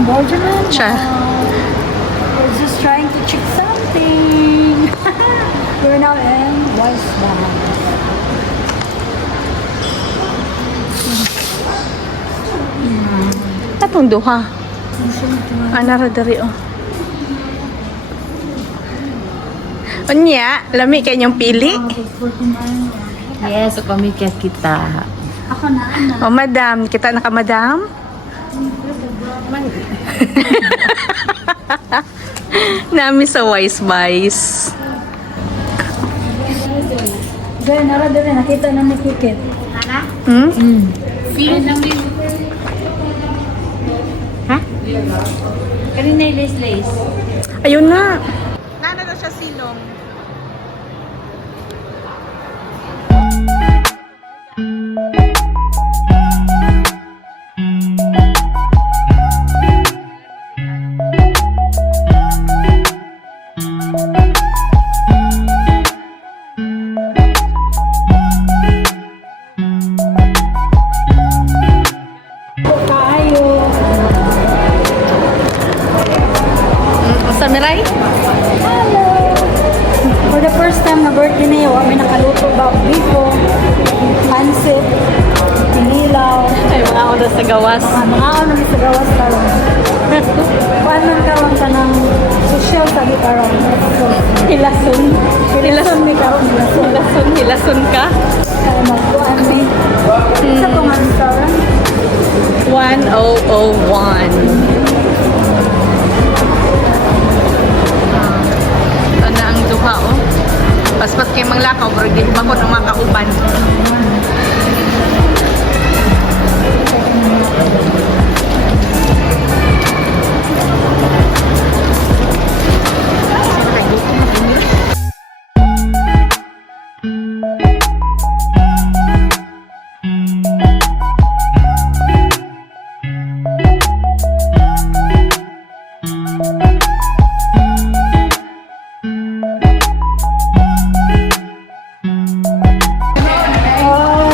Benjamin. Siya. We're just trying to check something. We're now in Weissbach. Atong duha. Anara dari oh. Unya, lami kay inyong pili. Yes, so kami kaya kita. Ako na, ana. Oh, madam, kita na ka, madam? Nami sa Wise Buys. Gaya, nara din, nakita na ni Kikit. Hmm? Feel lang din. Ha? Kanina yung lace-lace. Ayun na. Nana na siya silong. Kaayo. Sa Miray? Hello. For the first time na birthday niyo, kami nakaluto ba biko, pancit, pinilaw, Ay, mga ako sa gawas. mga ano sa gawas karon. Paano karon ka ng social sabi karon? Hilason. Hilason ni karon hilason. Hilason. Hilason ka? Kaya magkuhan ni. Sa tong restaurant. 1001. Ito na ang duha, oh. Paspas kay manglakaw, pero di ba ko ng mga kauban.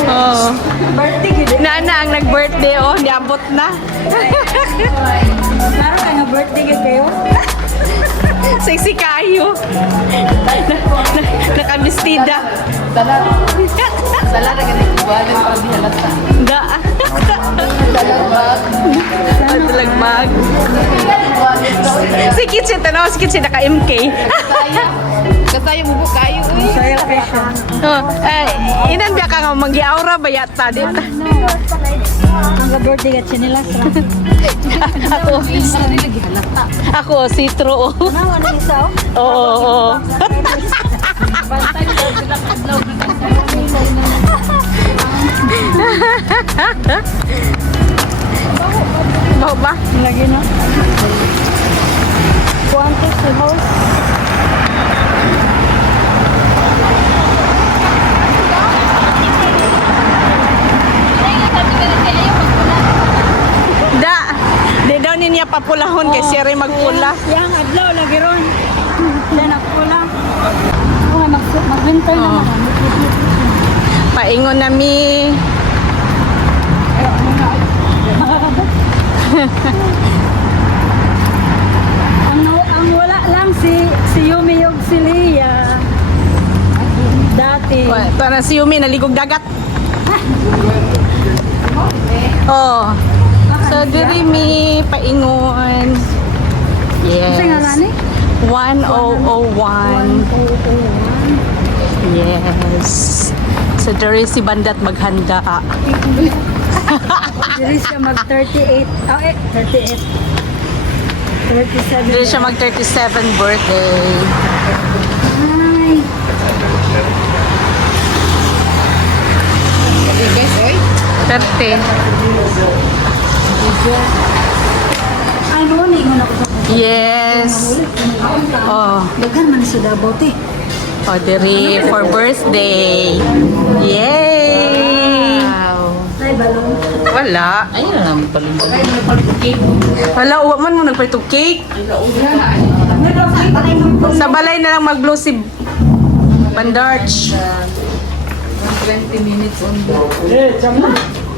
Oh. Birthday gid. Nana ang nag-birthday, oh. Niabot na. Klaro ka nga birthday gid kayo. Sexy kayo. Nakabistida. Sala na ganit iwanan para di halata. Da. Talagbag. Si Kitchen, tanaw si Kitchen, naka-MK. Kasayo mo po kayo eh. Saya fashion. Oh, inan biya ka nga magi-aura ba yata dito? Ang birthday gid sinilas ra. Ako, Lagi halata. ako, sitro. Nawa na isa. Oo, oo. Bantay daw sila kadlaw. Baho ba? Lagi na. Quantis the host. Da. Di daw niya papulahon kay siya rin magpula. Yang adlaw lagi ron. Yan ako lang. Oh, magbintay Oh. naman. Paingon nami. Ang wala lang si Yumi yung si Lia. Dati. Para si Yumi naligog dagat. Oh. So diri mi paingon. Kasi nga Yes. nani? 1001. Yes. So diri si Bandat maghanda. Dili siya mag 38. Oh, 38. 37. Diri siya mag 37 birthday. Ay. Okay guys, oy. 30. Ano ni mo na ko. Yes. Oh. Daghan man si Davao ti. Oh, diri for birthday. Yay! Wow. Ay balong. Wala. Ayun na lang pala. Wala, uwa man mo nagpritong cake. Sa balay na lang mag-blow si Bandarch. 20 minutes on the...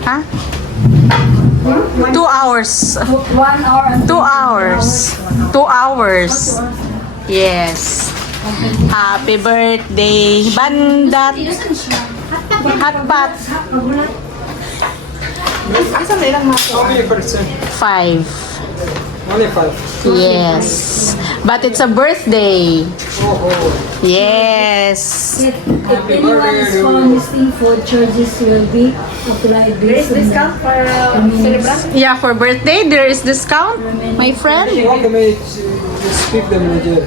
Ha? 2 hours. 1 hour and 2 hours. 2 hours. Yes. Happy birthday, Bandat. Hotpot. How many percent? 5. Only 5. Yes. But it's a birthday. Oh. Yes. If anyone is found missing, food charges will be applied based on the celebrant. Yeah, for birthday, there is discount, my friend. Okay, mate. Speak the manager.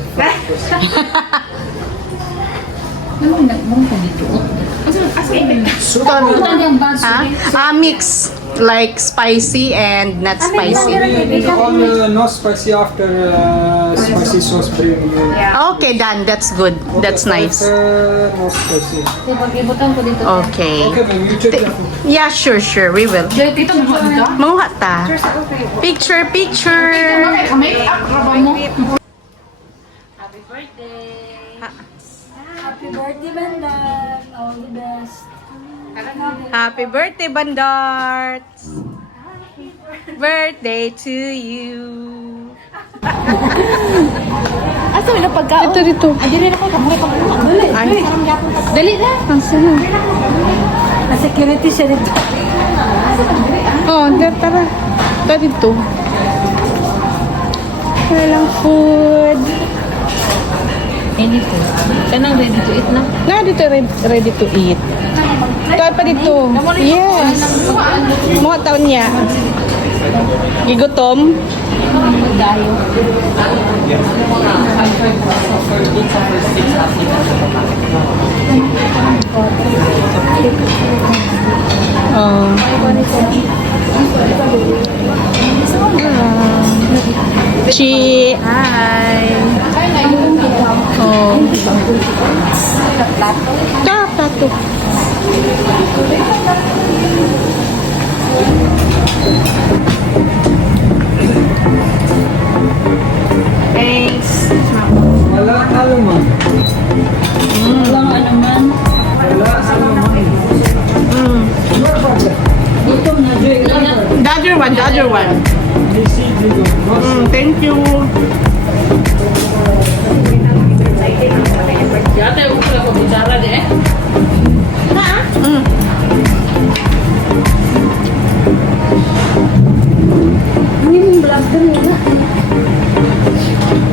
Mix. Like spicy and not spicy. All no spicy after spicy sauce bring you. Okay, done. That's good. That's nice. No spicy. Okay. Okay, ma'am. You check the food. Yeah, sure. We will. Manguha ta. Picture. Happy birthday, Bandan. All the best. Happy birthday, Bandart. Birthday to you. Asa may pagkaon? Dito. Dili na ko kamuhay pa. Ay. Dali na. Na security siya dito. Oh, tara. Ito dito. Walang food. Any food. Kanang ready to eat na. Na dito ready to eat. Ito pa dito. Yes. Mga taon niya. Gigutom. Dayo. Oh. Chi. Hi. Oh. Plato. Thanks. Wala ano ma'am. Walang ano man. Wala ano ma'am. No problem. Gutom na, Joy. The other one. Easy, Digo. No Thank you. Yata yung pala ko bicara de. Ano yung vlogger nila?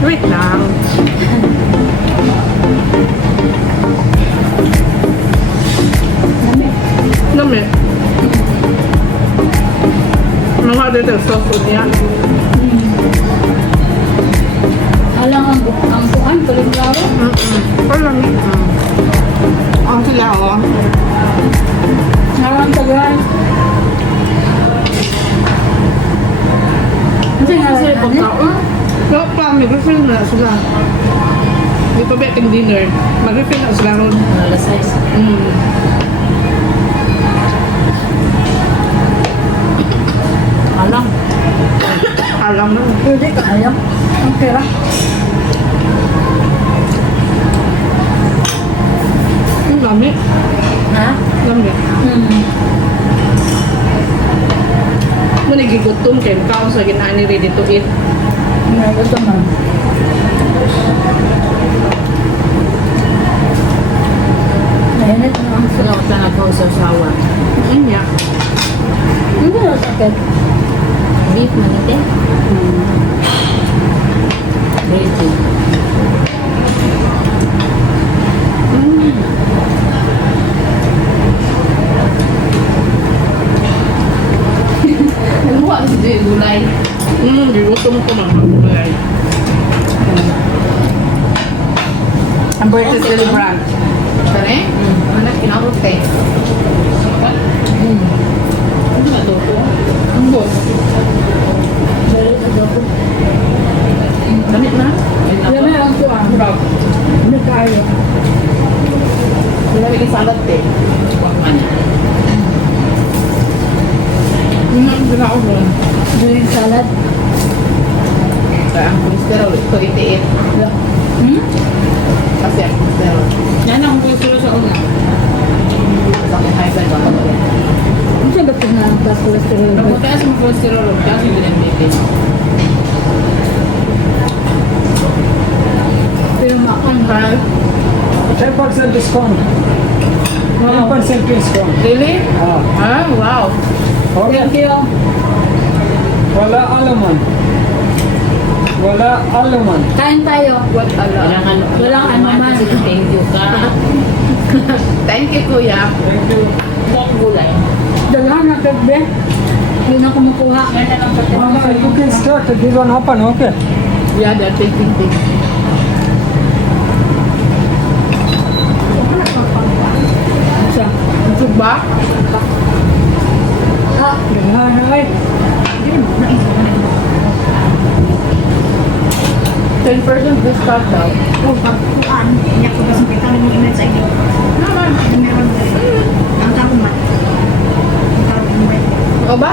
Wait lang. Dami. Mga dito sa food niya. Alang ang bukan, kalimbawa. Parang ang sila oh. Narang tagal. Kasi nga sila pagkaon. So, pa, mag-refill na sila. Hindi pa betting dinner. Mag-refill na sila ron. Alas 6. Alang. Alam na. Pwede ka ayam. Ang pera. Ang dami. Ha? Dami. Hmm. Manigigutom kayo. Kaon sa ginani ready to eat. Meron ito man. Mainit na ang Sila ko sana ko sa sawa. Yeah. Hindi na sakit. Beef manite. Ready. Nagbuha si Joy gulay. Gigutom ko mga gulay. Ang birthday celebrant. Tare? Anak kinarot eh. Ano nga to? Ang boss. Balik na daw. Damit na. Alam mo ang tuwa. Bravo. Hindi kaya. Wala rin salad eh. Wag man. Wala ako doon. Green salad. Kaya ang cholesterol ito itiit. Hmm? Kasi ang cholesterol. Yan ang gusto sa una. Sa akin high blood ako. Kasi na ba ito na cholesterol? Mataas ang cholesterol, mataas ang diabetes. Pero makan ba? 10% discount. 10% discount. Really? Ah, Ah, wow. okay. Thank you. Wala alaman. Wala alaman. Kain tayo. What ala? Walang ano man. Thank you ka. Thank you, kuya. Thank you. Bong gulay. Dalahan na kagbe. Hindi na kumukuha. Mama, you can start. This one open, okay? Yeah, they're taking things. Siya. Busog ba? Ah, dalahan na ay. 10% discount daw. Oh, pagkuhan, niya ko ba sa kita ng mga email sa inyo? Naman. Meron ang kakumat. Ang kakumat. O ba?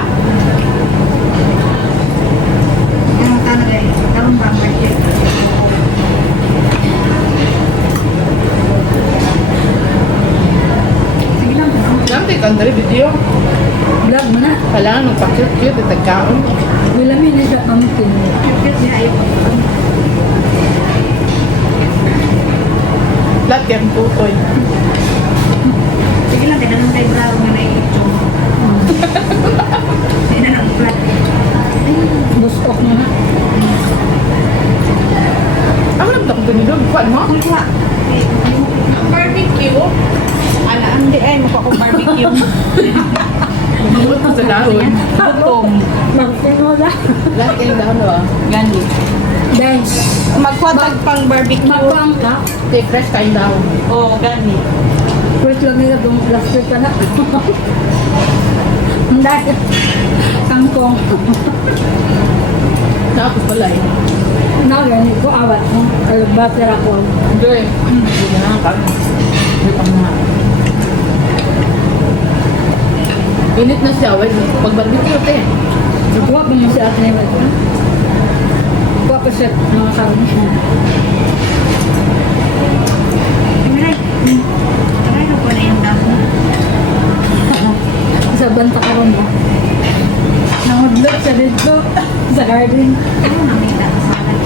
Ang talaga eh. Karoon ba ang market? Sige lang. Nanti kan dari video. Vlog mo na. Kailangan magpa-cute-cute at tagkaon. Wala mo yun siya pamitin. Cute niya ay Lahat yung tutoy. sige lang. Tinanong tayo bravo nga na i-itchong. Hindi na nang-flat. Buskok mo na. Ako lang takong pinidog. Kuan mo? Ang kuha. Barbecue. Ala, hindi ay. Mukha kong barbecue. Mabuot ko sa dahon. Butong. Magtinola. Lahat yung dahon ba? Gandhi. Guys, Magkwatag pang barbecue. magpang ka. Take fresh kain dahon. Oo, gani. First lang nila itong plastic pa na. Ang dahil. Kangkong. Tapos pala eh. Nagani ko awat mo. Albater ako. Hindi. Hindi na nakakag. Hindi pa nga. Init na siya. Wait, pag barbecue te. Kuha pa mo siya at na yun. Kuha pa siya mga karong siya. Miray. Taray na po na yung dahon. Sa banta karon mo. Nangudlot siya dito. Sa garden. Ano na may dahon sa akin?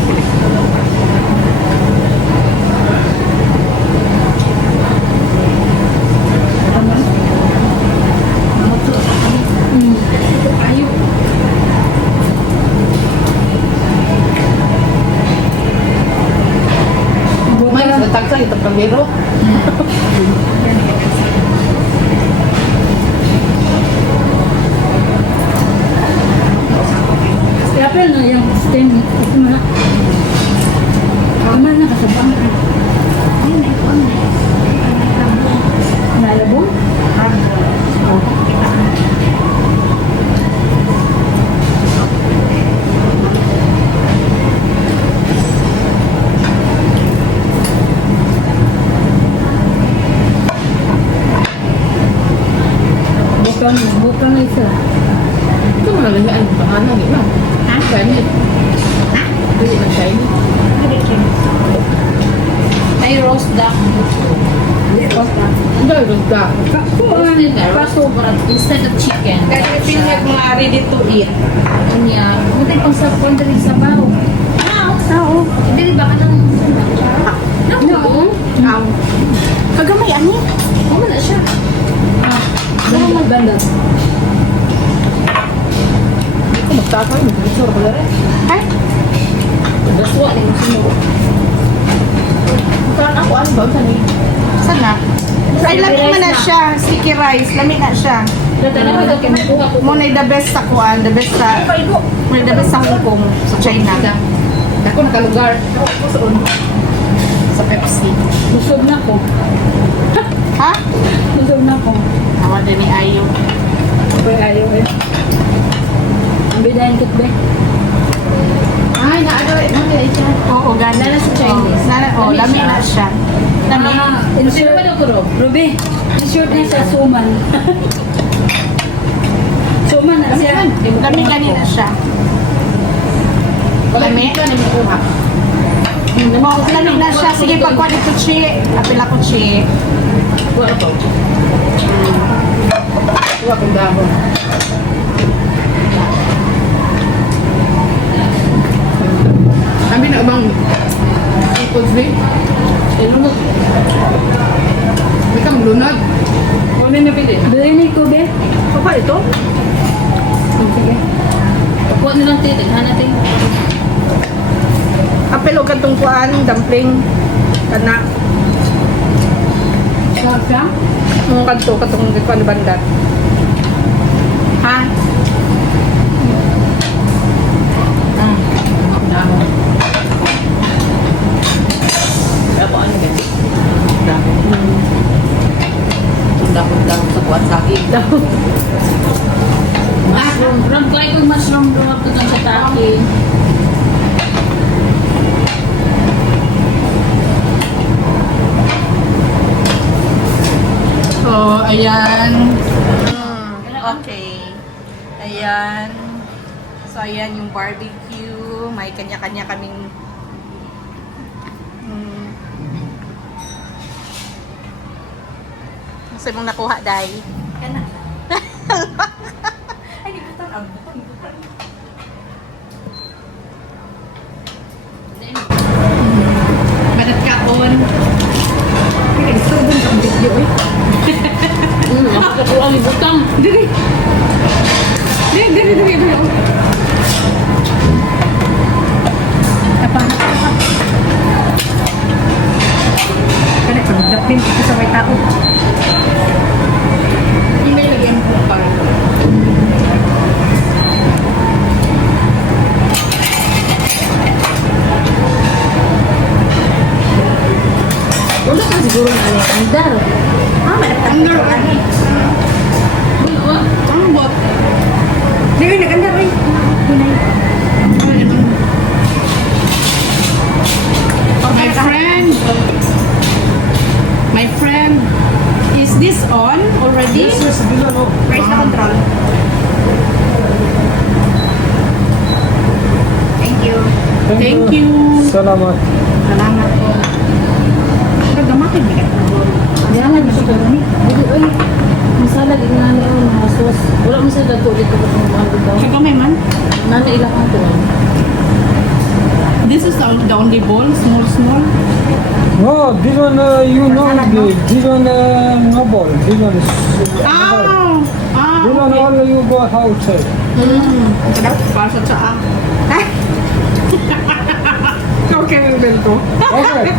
Ayaw. May nataksa ito pagiro. Kapil na yung stem. Ito mo na. Kaman na kasabang. Ayun na ito. Nalabong. Bukang na isa. Ito mo nalagaan. Pangalan eh. Ha? Chinese. Ha? Hindi na Chinese. May roast duck. Hindi, rosda. Kaso, Instead of chicken. Kaya pinag mga ready to eat. Kanya, buti pang sa pwede sa baw. Oo. Hindi ba ka nang no. Kagamay ani. Ano na siya? Ano maganda? Hindi ko magtakay. Mag-resort pala rin. Ay, Gaswa na yung sinuro. Bukan ako, ano ba? Saan eh? sana. Ay, lami man na siya. Sticky rice. Lami na siya. Muna the best sa kuan. The best sa... Muna the best sa Hong Kong. Sa China. Ako nakalugar. Sa Pepsi. Busog na ko. Ha? Busog na ko. Tawa din ni Ayo. Pero ayaw eh. Ang bidayan kit be. Ay, naagawin. Naagawin siya. Oo, gani. Lala sa Chinese. Oo, lami na siya. Lami. Sino ba daw ko, Rob? Ruby, t-shirt na siya suman. Suman na siya. Lami gani na siya. Lami? Ito na makuha. Lami na siya. Sige, pagkuha dito, Chi. Apila ko, Chi. Kuha ito. Huwag kong dahon. Kami na bang seafood free? Lunod. May kang lunod. Ano na pili? Bili ko, be. Pa ito? Sige. Kuha nilang titig, natin. Apel o kantong kuan, dumpling. Kana. Sarap siya? Ang kanto, katong kuan bandat. Ha? Dahon. Kaya po ano yan? Dahon. Dahon sa kuwan saging. Dahon. Mushroom. Ram, try kong mushroom doon ko sa taki. So, ayan. Okay. Ayan. So, ayan yung barbecue. May kanya-kanya kaming Gusto mong nakuha, Day? Kana. Badat kaon. Nag-istorbo ng video, eh. Makakuha ang ibutang. Dili. Dili. Kana pagdap din ito sa may tao. Hindi may lagyan po para. Wala ka siguro na ano. Andar. Under ano? Ang bot. Dili naganda rin. My friend, is this on already? Yes, yes, Dylan, oh. Price na control. Thank you. Thank you. Salamat. Salamat po. Pero gamatin niya. Diyan lang gusto ko ni. Dili oy. Masala din nga ni mga sauce. Wala mo sa dato dito ko kung ano daw. Siya kamay man. Nana ilang ang tuwan. This is the only bowl, small. No, Dylan, you know, Dylan, no ball. Dylan is. Dylan, Okay. all you go outside. Ito daw, para sa tsaa. Okay, bento. Okay.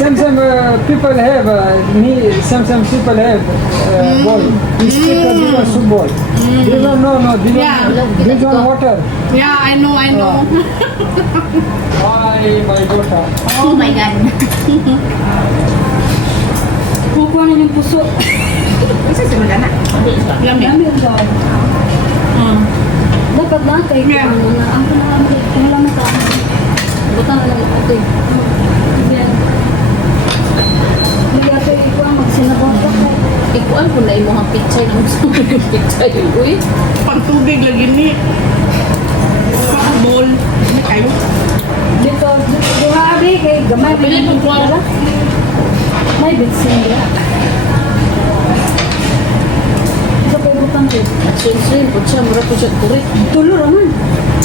Some people have some people have ball. These people Dylan soup ball. Dylan, no, Dylan, Yeah. Dylan water. Yeah, I know. My daughter. Oh my God. Kukuha na yung puso. Isa simula na. Lami. Dami ang gawin. Dapat lang kay Yeah. ano na ang pangalan ko wala na ta. Butang na lang ito. Yan. Hindi ato ikuha magsinabot ka. Ikuan ko na imong pichay ng gusto mo yung pichay. Uy. Pagtubig lagi ni. Bowl. Hindi kayo. Dito abi kay gamay Pili mo kuha na. may bitsin dira. Sa kay butang ko. Sin-sin, po siya, mura po siya kurit. Tulo raman.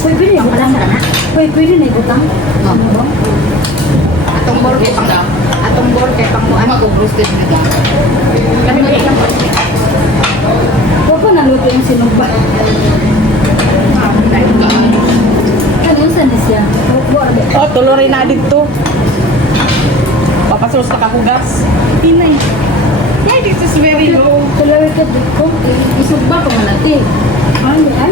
Pwede na butang na. Pwede na butang. Ano ba? Atong board kay pang atong board kay pangmuan ko boosted na din. Kami ba ilang board? Huwag ko naluto yung sinumpa. Ano yung sanis yan? Oh, tuloy na dito. Papasos na kahugas. Inay. Why this is very low? Tuloy ka dito. Isugba pa man natin. Ano yan?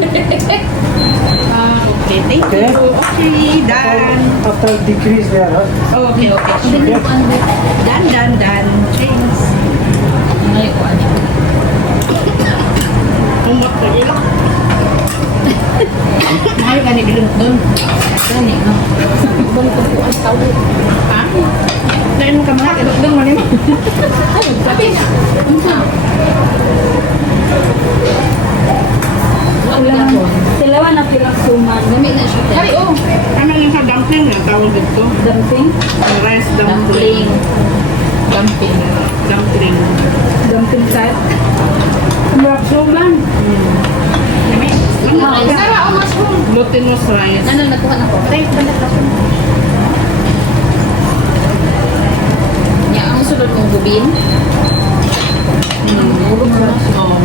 Okay, thank you. Okay, done. After decrease there, huh? Okay. Hindi ko ano. Done. Thanks. Ngayon ko ano. Umat ko yun. Ngayon ka nililunok doon. Kani nga. Balik ko po ang tawid. Ha? Dahil mo ka mga ilok doon, manin. Sabi na. Unsa? Wala ka po. Silawa na pinagsuman. Gamit na siya. Ay, oh. Ano yung sa dumpling na tawag dito? Dumpling. Rice Dumpling. dumpling. Dumpling. Dumpling. Dumpling type. Marap slogan. Sarap ang mushroom. Glutinous rice. Ano, nakuha na ko. Thank you, banat ako. Yan, ang sunod kong gubin. Oh.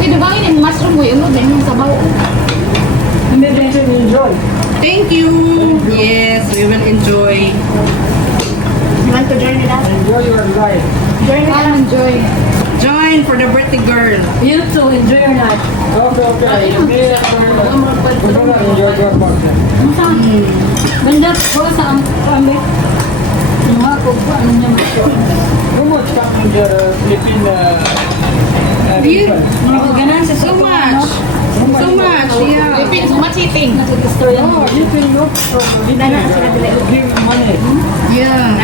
Eh, diba yung mushroom mo yun? Then yung sabaw. Hindi din enjoy. Thank you. Yes, we will enjoy. You want to join with us? Enjoy your life. Join with us. Enjoy. Join for the birthday girl. You too, enjoy your life. Okay. We're gonna enjoy your birthday. Saan? Banda ko sa kami. Mga ko po, ano niya maso. How much come in the Philippine Beer? Mga ganan sa So much. So much, yeah. Philippines, much eating. Nag-istorya mo. Oh, you can look from Philippines. Give money. Yeah.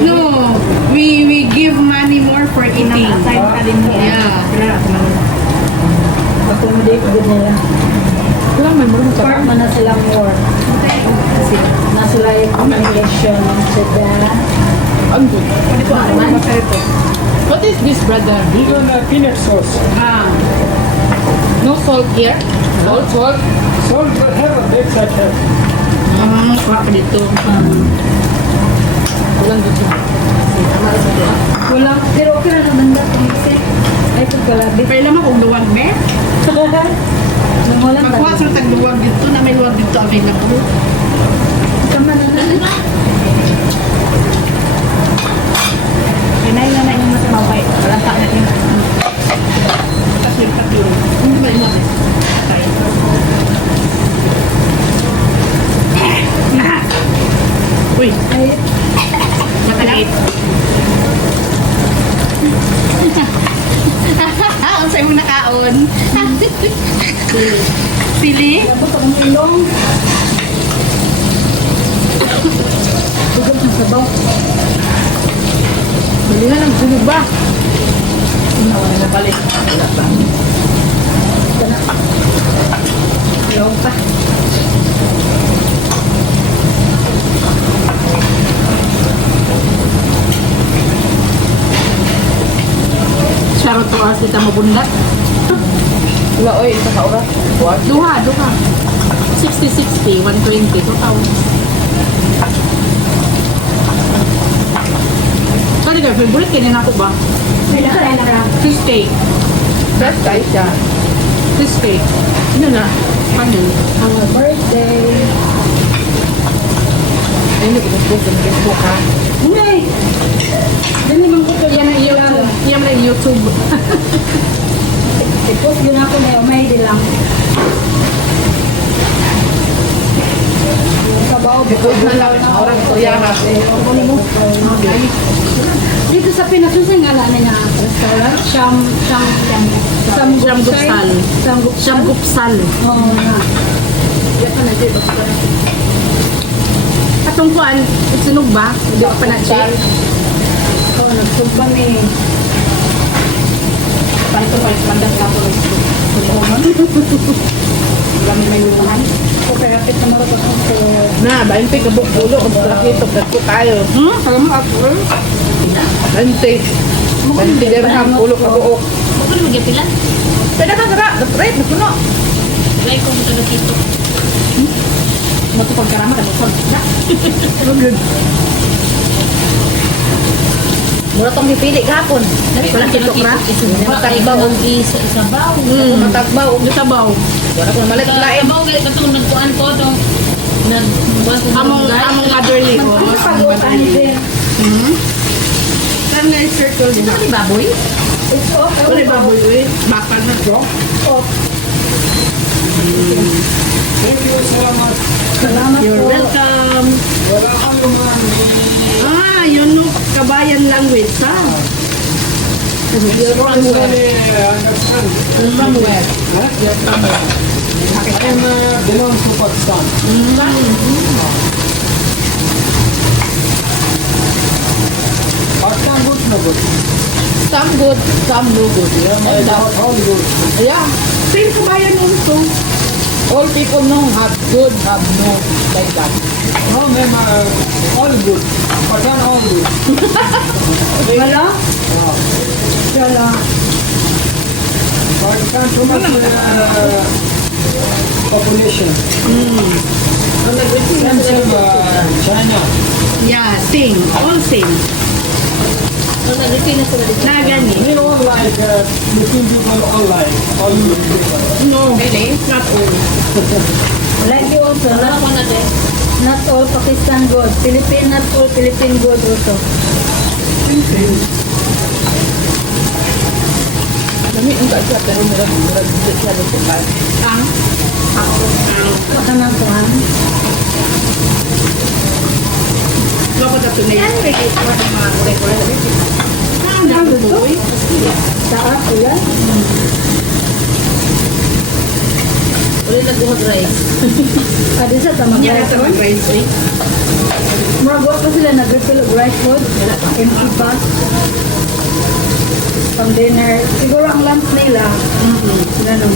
No, we give money more for eating. Yeah. Accommodate good nila. Walang may marunong sa Park man na silang more. Kasi na sila yung accommodation sa Ang good. What is this, brother? Big on peanut sauce. No salt here? Salt? Salt, but have a big side have. Kuha ka dito. Walang dito. Wala, pero okay lang naman daw kasi ay ito kalabi. Pero naman kung luwag, be. Walang Magkuha sa tagluwag dito na may luwag dito available. Tama na na. Pinay na na yung masamaway. Wala sa akin yung kasi yung tatlo. Hindi ba yung mga? Uy, mataliit. Ang sa'yo mong nakaon. Sili? Tapos ang ilong. Bugod ng sabaw. Malingan ang sunog ba? Wala na balik. Wala pa. Ilong pa. Charot to as kita mabundak. Wala, oy, isa ka oras. What? Duha. 60, 120. 2,000. Sorry ka, favorite kanin ako ba? Kailangan na. Fish steak. Fresh tayo siya. Fish steak. Ano na? Paano? Our birthday. Ayun, nag-Facebook sa Facebook, ha? Hindi. Hindi man ko Yan ang YouTube. Yan ang YouTube. I-post yun ako na may di lang. Sabaw. Because na lang, orang ko yan, ha? Dito sa Pinas, yung singala na niya restaurant, Samgupsal. Samgupsal. Oo nga. Atong kuan, sunog ba? Hindi pa na-check. Oo, nagsumpa ni. Panto pa, mandas na po. Kami may lumahan. So, kaya pit na mga tapos ko. Na, 20 kabuk pulo. Kung trakito, dagko tayo. Alam mo ako? 20. 20 dirham, pulo kabuok. Ano mo gapilan? Pwede ka tara, right, napuno. Lay ko mo taga dito. Matupagkarama ka bukod. Mura tong dipili kahapon. Wala Kitok ra. Matagbaw ang isabaw. Matagbaw, og sabaw. Wala ko na malit lain. Sabaw gali katong nagkuan ko to. Among motherly ko. Pag-utan din. Saan nga yung circle din? Ano ni baboy? It's okay. Wala yung baboy ko eh. Bakal na ko. Thank you so much. Salamat You're po. welcome. Wala kang lumahan. Yun yung kabayan language, ha? It's really understand. From where? I'm belong to Pakistan. Pakistan good, no good. Some good, some no good. Yeah, my God, all good. Yeah. Same kabayan nun to. All people know have good, have no, like that. No, ma'am, all good. Patan all good. Wala? Wala. But can't too much population. Same, China. Yeah, same. All same. Na gani. We all like, looking people all like, all good people. No, really? Not all. Like you also, not all Pakistan good. Philippine, not all Philippine good also. Dami enggak siya, pero murag siya doon sa Ang? Baka na po, ha? Loko na ito na yan. Ang dami ito. Saan ko yan? Ulit nag-uhod rice. Adi sa tamang Niya rice sa food. mag-rice eh. Murago pa sila nag-refill of rice food. Empty pa. Pang dinner. Siguro ang lunch nila. Ganun.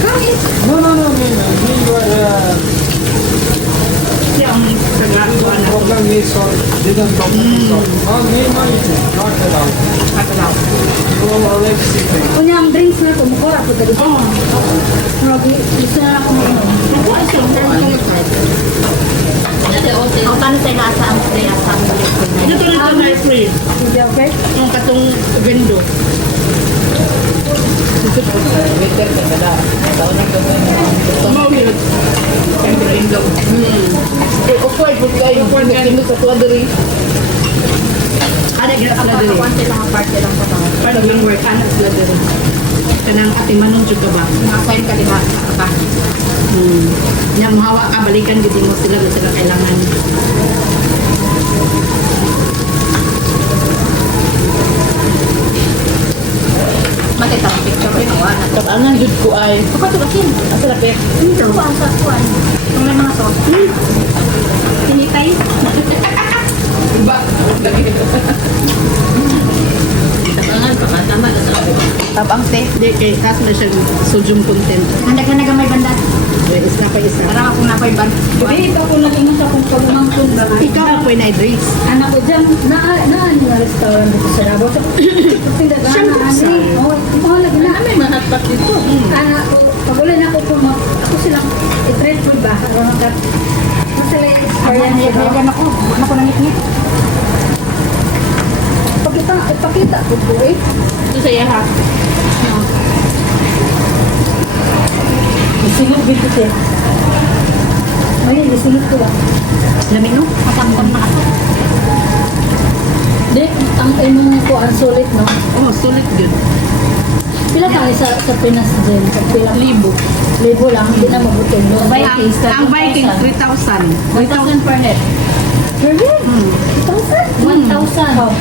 Kahit. No, ma'am, we were, Siya ang saglaan ko anak. problem is solved, didn't problem is solved. Oh, me, not allowed. Katalaw. You already sitting. Kunya ang drinks na kumukura po dali. Oo. Murago, gusto na ako mag-inom. Ako ay siya. O, paano tayo nasa ang kaya sa Ito na ito na free. Hindi okay? Yung katong gando. Winter ka kada. Taon ng gawin mo. Mawilot. Siyempre, indo. Eh, okay, put kayo. Kino sa tuwa diri. Ano yung sila diri? Konti lang ang parte lang pa tayo. Paano yung work? Ano sila diri? Kanang ati manong jud ka ba? Nakasayin ka diba? Ka. Yang mahawa ka, balikan gid mo sila kung sila kailangan. Makita ang picture ko yung awa. Pag-anan jud ko ay. Kapatulakin. Asa na pe? Ito ang sa kuwan. Kung may mga sauce. Tinitay. Iba. Tabangan pa ka. Tama na sa Tabang te. Hindi, kay kaso na siya sodium content. Handa-handa may banda. Isa pa isa. Parang ako napay ban. Hindi ito ako nag-ingat sa kung pagmangkong ba. Ikaw ang pwede na-hydrates. Anak ko dyan, na restaurant dito sa Davao. So, pindagaan na ani. Oo, lagi na. May mahatpat dito. Anak ko, pag wala na ako ako silang i-trade food ba? Ano ka? Masala yung experience ko. Yan ako. Ako nangit-ngit. Ipakita ko po eh. Ito sa iya ha. Isinod dito siya. Ayun, isinod ko ba? Lamin no? Masamtam na ako. Di, ang imong ko ang sulit, no? Oh, sulit good. Pila tayo sa Pinas din? Sa pila? Libo. Libo lang, hindi na mabutin. No? Ang Viking, 3,000. 1,000 per head. Really? 1,000? 1,000. Oh.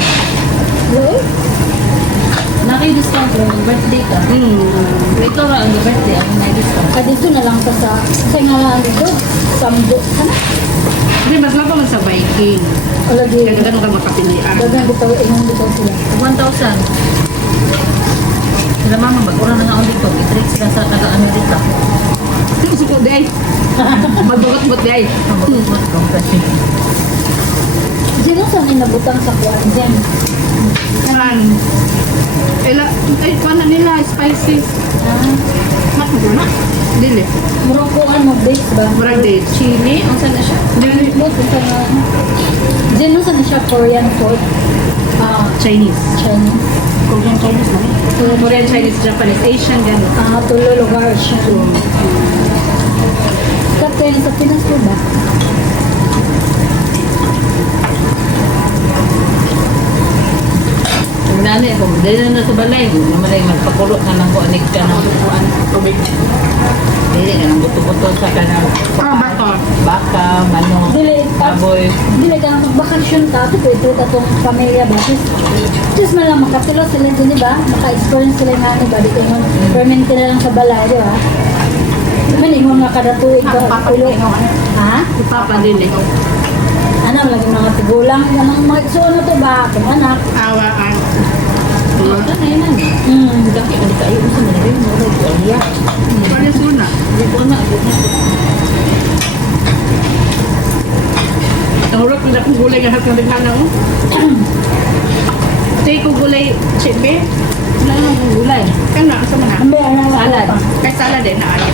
Really? Naki-discount yung birthday ka. Ito lang ang birthday. Ang may discount. Dito na lang sa ngalan dito. Sambo. Sana? Hindi, mas lang pa man sa Viking. O lagi. Kaya ganun ka makapilian. Dagan dito, inong dito sila. 1,000. Sila mama, mag-ura na nga ako dito. I-treat sila sa taga-ano dito. Suko di ay. Madugot-but di ay. Ang mag-ura kong kasi. Diyan ang saan inabutang sa kuwan. Diyan. Yan. Ay, paano nila, spices. Mat mo na. Dili. Murang kuwan mo, base ba? Murag dates. Chili, ang saan na siya? Dili. Diyan ang saan siya Korean food. Chinese. Chinese. Korean Chinese na. Korean Chinese, Japanese, Asian, gano'n. Tulo lugar siya. Kapag sa Pinas po ba? Ang nani ako, dahil na sa balay. Naman ay magpakulo na ng kuanik ka ng kuan. Tubig. Dili ka ng buto-buto sa ka ng Baka. baka, manok, Dili, baboy. dili ka nang magbakasyon ka, ito ito katong pamilya ba? Just man lang makatilo sila din, di ba? Maka-experience sila nga ni ba? Dito mo, permanent na lang sa balay, di ba? Naman mo makadatuig ka, tulo. Ha? Papa dili. Ano, lagi mga tigulang, anong mga igsoon na to ba? Kung anak. Awa ang. Ano yun? Hmm. Daki ka di kayo. Usa man rin. Mura ko aliya. Pwede suna. Hindi ko na. Abot na ko. Nahulog na akong gulay nga hatang nagana mo. Say ko gulay, chebe. Wala nang gulay. Kan na, asa man na? Ambil anak Salad. Kay salad din na ayaw.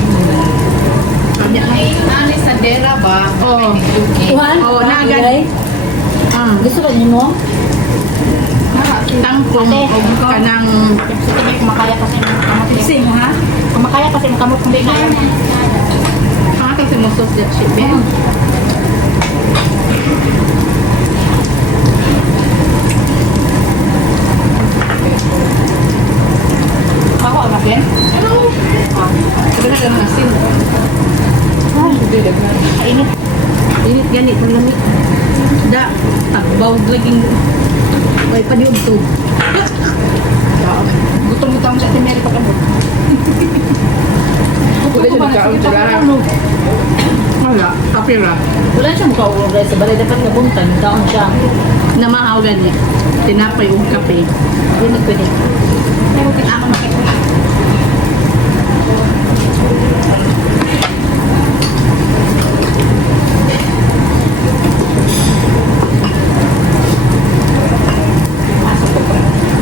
Kanya ani sa dera ba? Oh. Tuhan, Oh, na nagan. gulay. Ah. Gusto ka niyo mo? Tangkong o kanang Kumakaya kasi ng kamot. isi mo ha? Kumakaya kasi ng kamot. Hindi kaya. Pangatang si Mosos that chebe. Ako ang akin. Ano? Sabi na lang asin. Kainit. Init gani kung lamig. Da, tagbaw laging may paniog to. Gutom-gutom sa atin meron pa kamo. Wala siya nagkaon sa lahat. Wala, kapira. Wala siya makaulog sa balay. Dapat nabuntan. Taon siya. Namahaw gani. Tinapay o kape. Hindi na pwede. Pero kailangan makita.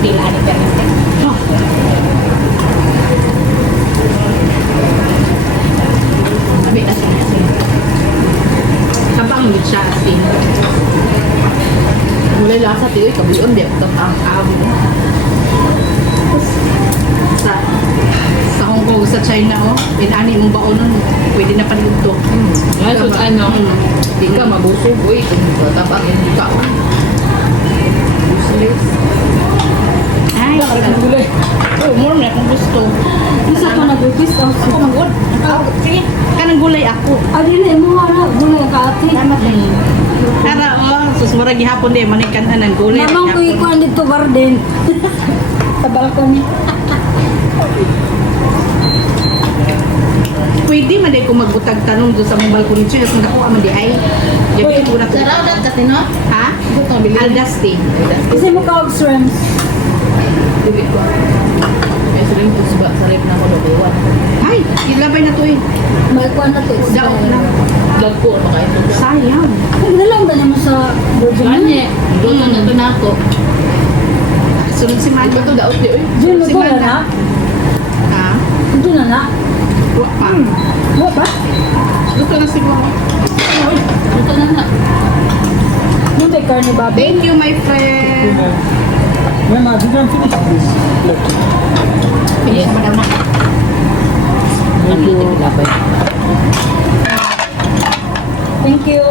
Pila ni permente. Sabi kasi asin. Kabang yun siya asin. Mulai lasa tiyo. Kabuyon di. Tatang mo. Sa Hong Kong, sa China, oh, inani mong baon nun, pwede na paniog to. Ngayon, so, ano, di ka mabusog. Uy, kung tabang yung di ka. Useless. Ay, Gulay. oh, more na kung gusto. Isa pa nag-request ako. Ako magod. Sige, kanang gulay ako. Ah, dili mo na. Gulay ka ate. Tara, oh, susmura gihapon din, manikan na ng gulay. Namang ko ikuan dito garden. Sa balkon. Pwede man din kung magbutag tanong doon sa mong balkon nito, kasi nakuha man di ay. Gabi ko na to. Saraudat kasi, no? Ha? Aldaste. Kasi mo ka og shrimps. Dibit ko. May suling po sa rep na ako doon. Ay, ilabay na to eh. May kuan na to. Daon na. Vlog ko, makain mo. Sayang. Nalang ba naman sa Virgin? Kanye, doon na ito na ako. Sunod si Mano. Ito daot di, uy. Diyan mo Si to Mana. na. Ha? Diyan na na. Wa pa. Mo ba? Luto na siguro. Ito na na. Mo tay karne baboy. Thank you, my friend. Mama, didn't finish this plate. Yes. Thank you. Thank you.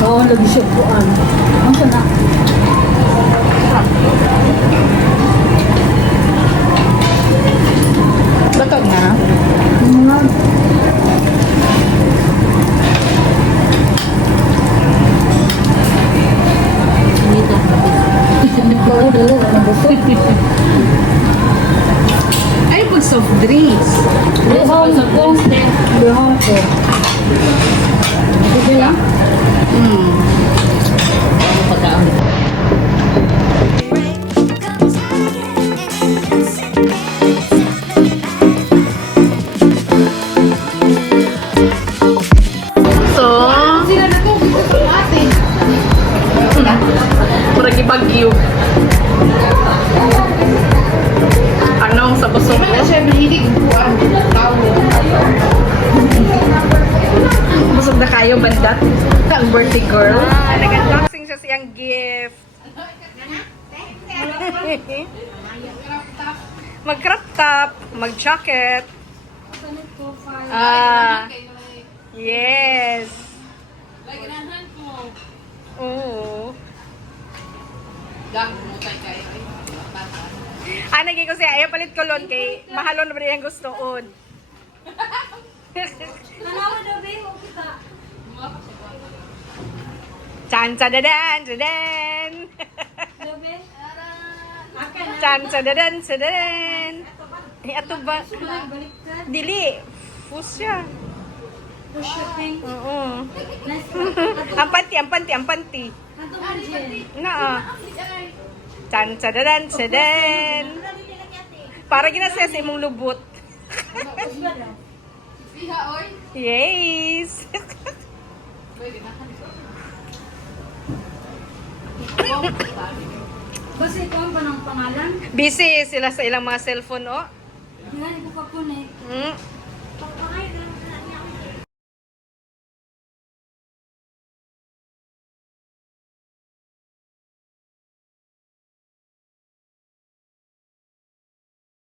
Oo, lagi siya kuan. Ang sana. Luto na. Mga Dito. ko dili na busog. Ay, pag soft drinks. Bihon ko. Bihon ko. Sige lang. Ano pagkaon dito? So, murag ibagyo. Anong sa busog ko? Busog na kayo, bandat. Ang birthday girl. Nag-unboxing siya siyang gift. Mag-crop top, mag-jacket. Yes. Oo. Naging ko siya, ayaw palit ko lon kay mahalon na ba yung gusto on. Chan chadadan chadadan. Chan chadadan chadadan. Ato ba? Dili. Fus siya. For shopping. Oo. Nice. Ang panty. Kanto mo dyan. Oo. Chan chadadan chadan. Para ginasaya sa imong lubot. Yes. Basta ito ang panang pangalan. Busy sila sa ilang mga cellphone, oh. Hindi ko pa kunik. Mm. Pagpangay